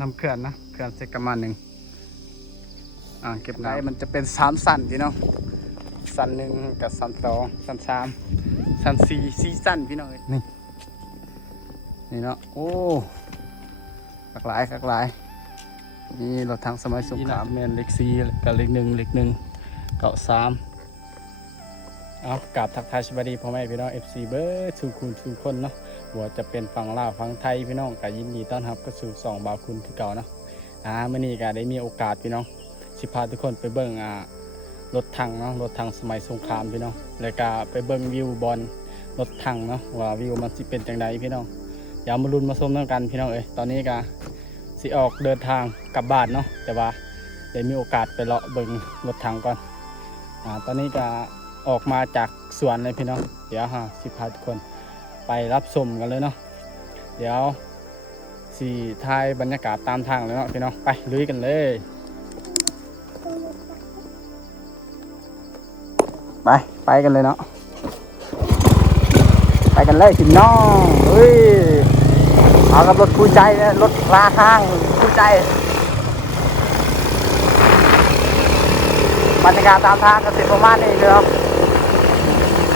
น้ำเขื่อนนะเขื่อนเซกามาหนึ่งเก็บน้ำมันจะเป็น3 สั้นพี่น้องสั้น1กับสั้น2สั้น3สั้น4สั้นพี่น้องนี่เนาะโอ้หลากหลายนี่รถทางสมัยสงครามแมนเล็ก4กับเล็ก1เล็ก1เก่า3กราบทักทายสวัสดีพ่อแม่พี่น้อง FC เบิร์ดสู่คุณสู่คนเนาะว่าจะเป็นฝั่งลาวฝั่งไทยพี่น้องก็ยินดีต้อนรับก็สู่2บ่าวคุณคือเก่าเนาะเมื่อนี้ก็ได้มีโอกาสพี่น้องสิพาทุกคนไปเบิ่งรถถังเนาะรถถังสมัยสงครามพี่น้องแล้วก็ไปเบิ่งวิวบอลรถถังเนาะว่าวิวมันสิเป็นจังไดพี่น้องอย่ามาลุ้นมาชมด้วยกันพี่น้องตอนนี้ก็สิออกเดินทางกลับบ้านเนาะแต่ว่าได้มีโอกาสไปเลาะเบิ่งรถถังก่อนตอนนี้ก็ออกมาจากสวนเลยพี่น้องเดี๋ยวสิพาทุกคนไปรับชมกันเลยเนาะเดี๋ยวสิถ่ายบรรยากาศตามทางเลยเนาะพี่น้องไปลุยกันเลยไปกันเลยเนาะไปกันเลยพี่น้องเฮ้ยเอากับรถคู่ใจนะรถลาข้างคู่ใจบรรยากาศตามทางก็สิประมาณนี้เลยครับ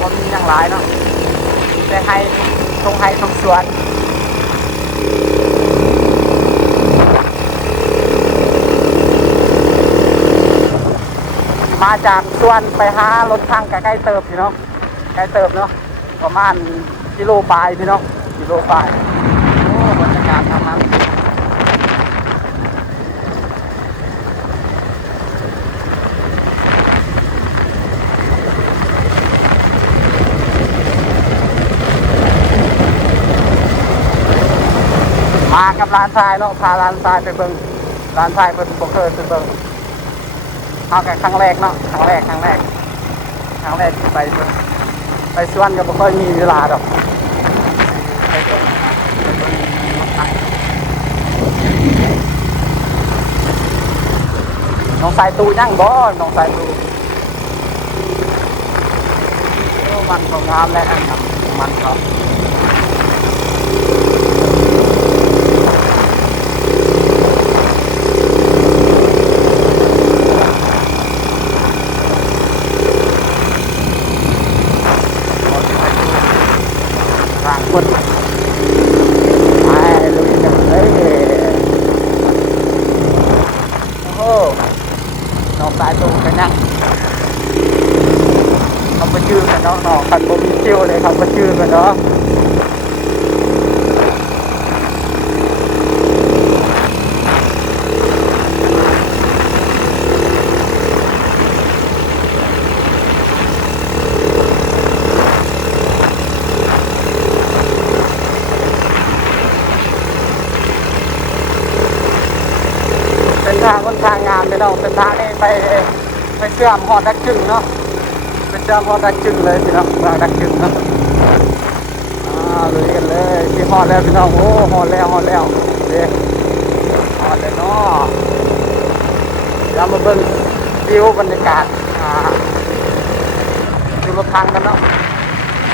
ก็มีอย่างหลายเนาะแต่ไฮทงสวนมาจากสวนไปหารถทางใกล้เติบพี่น้องใกล้เติบเนาะประมาณกิโลปลายพี่น้องกิโลปลายโอ้บรรยากาศทางนั้นมากับร้านทรายเนาะพาร้านทรายไปเบิ่งร้านทรายเป็นบ่เคยไปเบิ่งเอาแค่ครั้งแรกเนาะครั้งแรกที่ไปสวนก็บ่ค่อยมีเวลาดอกน้องสายตูยั่งบ่น้องสายตูมันก็งามแล้วครับมันก็คนไปลุยกันเลยโอ้โหน้องสายตูกันยังเขาไปชื่อกันเนาะกันโมบิเชียวเลยเขาไปชื่อกันเนาะเป็นทางค่อนข้างงามเลยเนาะเป็นทางนี้ไปเชื่อมฮอดดักจึงเนาะเป็นเชื่อมฮอดดักจึงเลยพี่น้องดักจึงเนาะลุยกันเลยพี่ฮอดแล้วพี่น้องโอ้ฮอดแล้วเด็กฮอดเลยเนาะเรามาเบิ่งวิวบรรยากาศดูรถทางกันเนาะ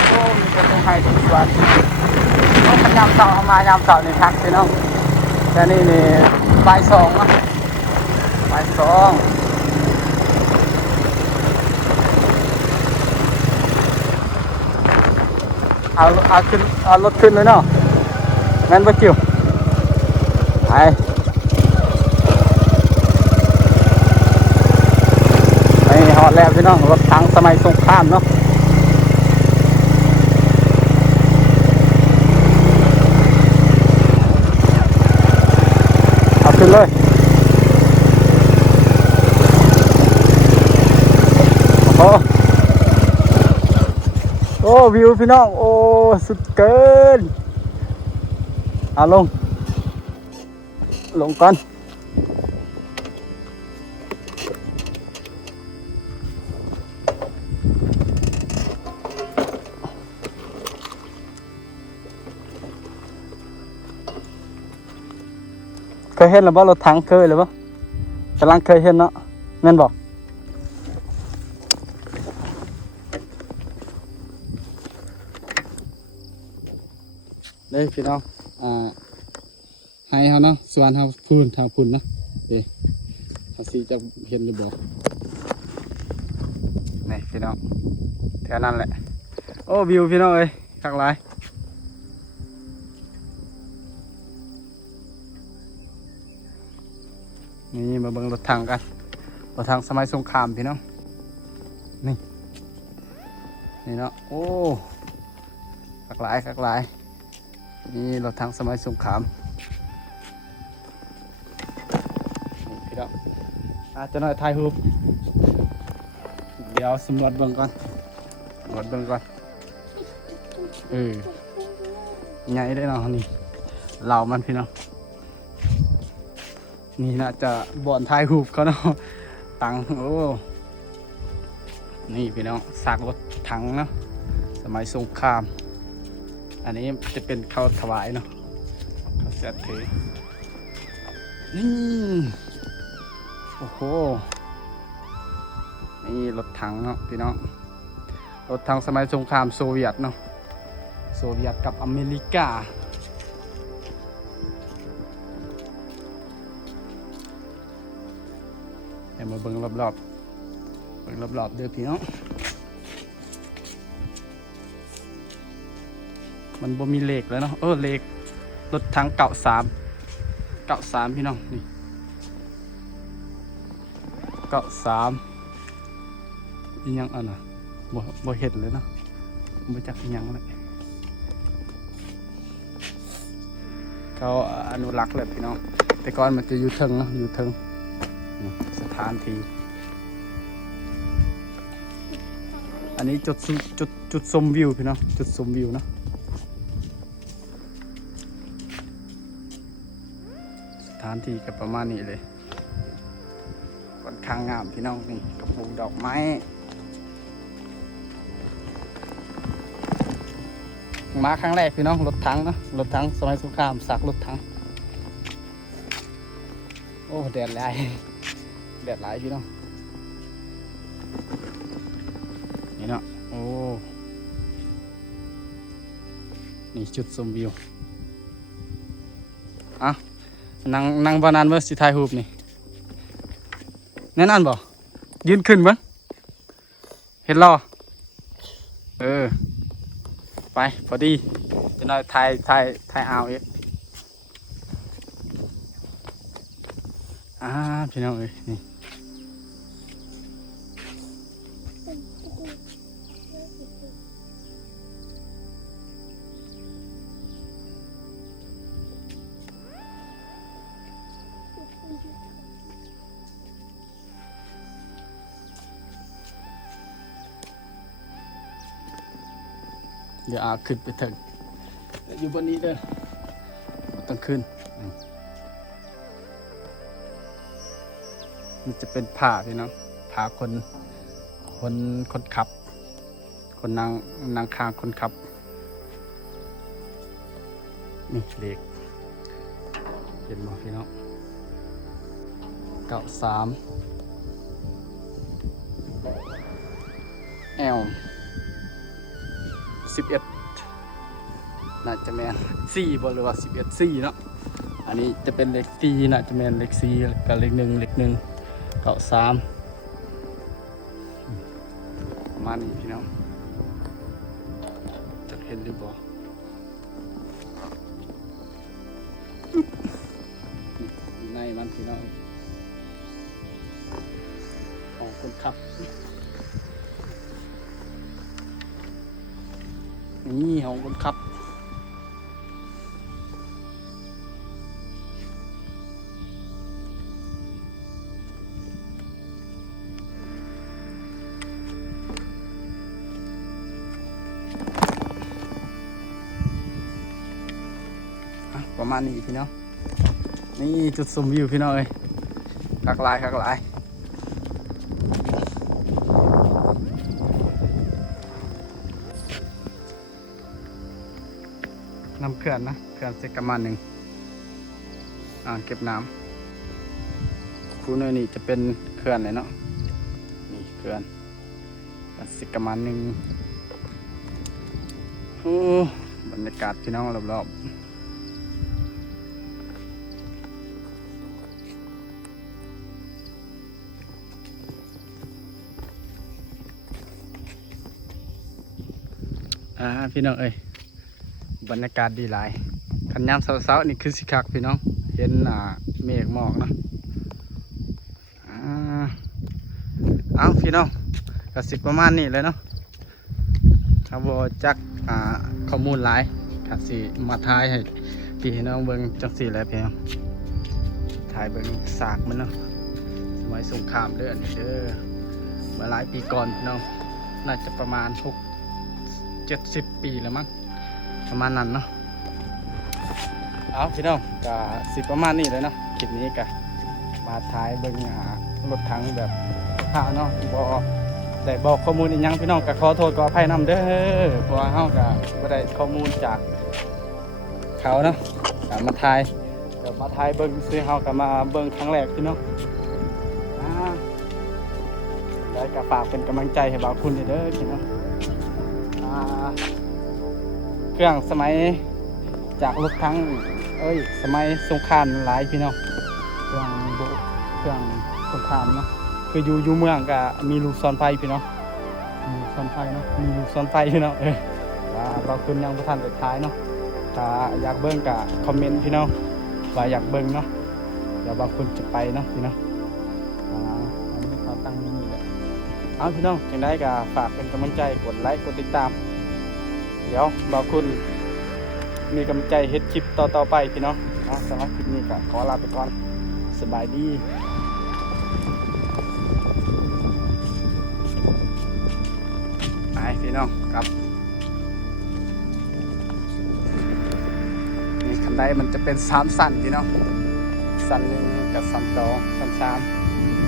โอ้มีกระตุ้งไฮทุกส่วนต้องพยายามเสาเอามายามเสาในทักพี่น้องแต่นี่บ่าย 2เนาะบ่าย 2เอารถขึ้นเลยเนาะงั้นไปจิ๋วไปฮอดแล้วพี่น้องรถถังสมัยสงครามเนาะเอาขึ้นเลยโอ้วิวพี่น้องโอ้สุดเกินเอาลงก่อนเคยเห็นหรือเปล่ารถถังเคยหรือเปล่ากำลังเคยเห็นเนาะแม่นบอกนี่พี่น้อง ให้เขาเนาะส่วนเขาพูนทางพูนเนาะเอ๊ะเขาสีจะเห็นหรือบอกนี่พี่น้องแถวนั้นแหละโอ้วิวพี่น้องเอ้ยคักหลายนี่มาเบิ่งรถถังกันรถถังสมัยสงครามพี่น้องนี่เนาะโอ้คักหลายนี่รถถังสมัยสงครามนี่พี่น้องอาจจะหน่อยถ่ายรูปเดี๋ยวสำรวจเบิ่งก่อนใหญ่ได้เนาะนี่เหล่ามันพี่น้องนี่น่าจะบ่อนถ่ายรูปเขาเนาะตังโอ้นี่พี่น้องซากรถถังเนาะสมัยสงครามอันนี้จะเป็นเขาถวายเนาะเขาเสียถือนี่โอ้โหนี่รถถังเนาะพี่น้องรถถังสมัยสงครามโซเวียตเนาะโซเวียตกับอเมริกาเดี๋ยวมาเบิ่งรอบๆเด้อพี่น้องมันบ่มีเหล็กแล้วเนาะเหล็กรถถังเก่าสามพี่น้องนี่เก่าสามอีกยังอันน่ะบ่เห็นเลยเนาะบ่จักอีกยังเลยเขาอนุรักษ์เลยพี่น้องแต่ก่อนมันจะอยู่เทิงเนาะอยู่เทิงสถานที่อันนี้จุดชมวิวพี่น้องจุดชมวิวเนาะสถานที่ก็ประมาณนี้เลยค่อนข้างงามพี่น้องนี่กระปลูกดอกไม้มาครั้งแรกพี่น้องรถถังเนาะรถถังสมัยสงครามสักรถถังโอ้แดดหลายพี่น้องนี่เนาะโอ้นี่จุดชมวิวนั่งบานานเมื่อสิถ่ายรูปนี่แน่นอนบ่ยืนขึ้นบ้างเห็นรอไปพอดีจะน้อยถ่ายเอาเองพี่น้องเอ้ยนี่เดี๋ยวขึ้นไปถึงอยู่บนนี้เด้อต้องขึ้นมันจะเป็นผ้าพี่น้องผ้าคนขับคนนั่งข้างคนขับนี่เล็กเห็นบ่พี่น้องเก่าสาม11น่าจะแมน4บ่หรือว่า11 4เนาะอันนี้จะเป็นเลข4น่าจะแมนเลข4กับเลข1เก่า3ประมาณนี้พี่น้องจะเห็นหรือบ่ในมันพี่น้องของคนขับนี่ของคนขับประมาณนี้พี่น้องนี่จุดชมวิวพี่น้องเอ้ยคักหลายน้ำเขื่อนนะเขื่อนเซกามา1อ่างเก็บน้ำคูเนอร์นี่จะเป็นเขื่อนเลยเนาะนี่เขื่อนเซกามา1โอ้บรรยากาศพี่น้องรอบๆ พี่น้องเอ้ยบรรยากาศดีหลายคันยามเช้าๆนี่คือสิคักพี่น้องเห็นเมฆหมอกเนาะเอาพี่น้องก็สิประมาณนี้เลยเนาะครับบ่จักข้อมูลหลายก็สิมาทายให้พี่น้องเบิ่งจังซี่แหละพี่น้องถ่ายเบิ่งซากมันเนาะสมัยสงครามเด้อนี่เด้อเมื่อหลายปีก่อนพี่น้องน่าจะประมาณ70 ปีแล้วมั้งประมาณนั้นเนาะเอาพี่น้องก็สิประมาณนี้เลยเนาะคลิปนี้ก็มาถ่ายเบิ่งรถถังแบบข่าวเนาะบ่ได้บอกข้อมูลอีกยังพี่น้องก็ขอโทษขออภัยนำเด้อเพราะว่าเฮาก็บ่ได้ข้อมูลจากเขาเนาะก็มาถ่ายเดี๋ยวมาถ่ายเบิ่งซื้อเฮาก็มาเบิ่งครั้งแรกพี่น้องได้ก็ฝากเป็นกำลังใจให้บ่าวคุณเด้อพี่น้องเครื่องสมัยจากรถถังสมัยสงครามหลายพี่น้องเครื่องสงครามเนาะคืออยู่เมืองก็มีลูกศรไฟพี่น้องมีลูกศรไฟเนาะมีลูกศรไฟพี่น้องบางคนยังบ่ทันได้ท้ายเนาะถ้าอยากเบิ่งก็คอมเมนต์พี่น้องว่าอยากเบิ่งเนาะเดี๋ยวบางคนจะไปเนาะพี่น้องอันนี้เขาตั้งนี่แหละเอาพี่น้องจังได้ก็ฝากเป็นกำลังใจกดไลค์กดติดตามเดี๋ยวบางคนมีกำลังใจเฮ็ดคลิปต่อไปพี่น้องสำหรับคลิปนี้ก็ขอลาไปก่อนสบายดีไปพี่น้องครับนี่คันไดมันจะเป็น3สั้นพี่น้องสั้น1กับสั้น2สั้น3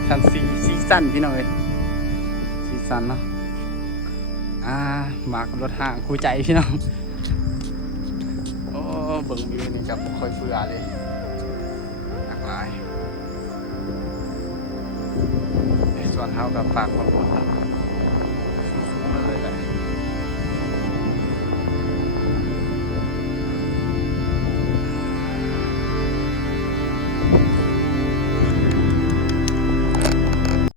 สั้น4สั้นพี่น้องเอ้ย4สั้นเนาะมากับรถห้างคู่ใจพี่น้องเบิ่งวิวนี่กับค่อยเบื่อเลยหลากหลายส่วนเฮากับฝากความอดทน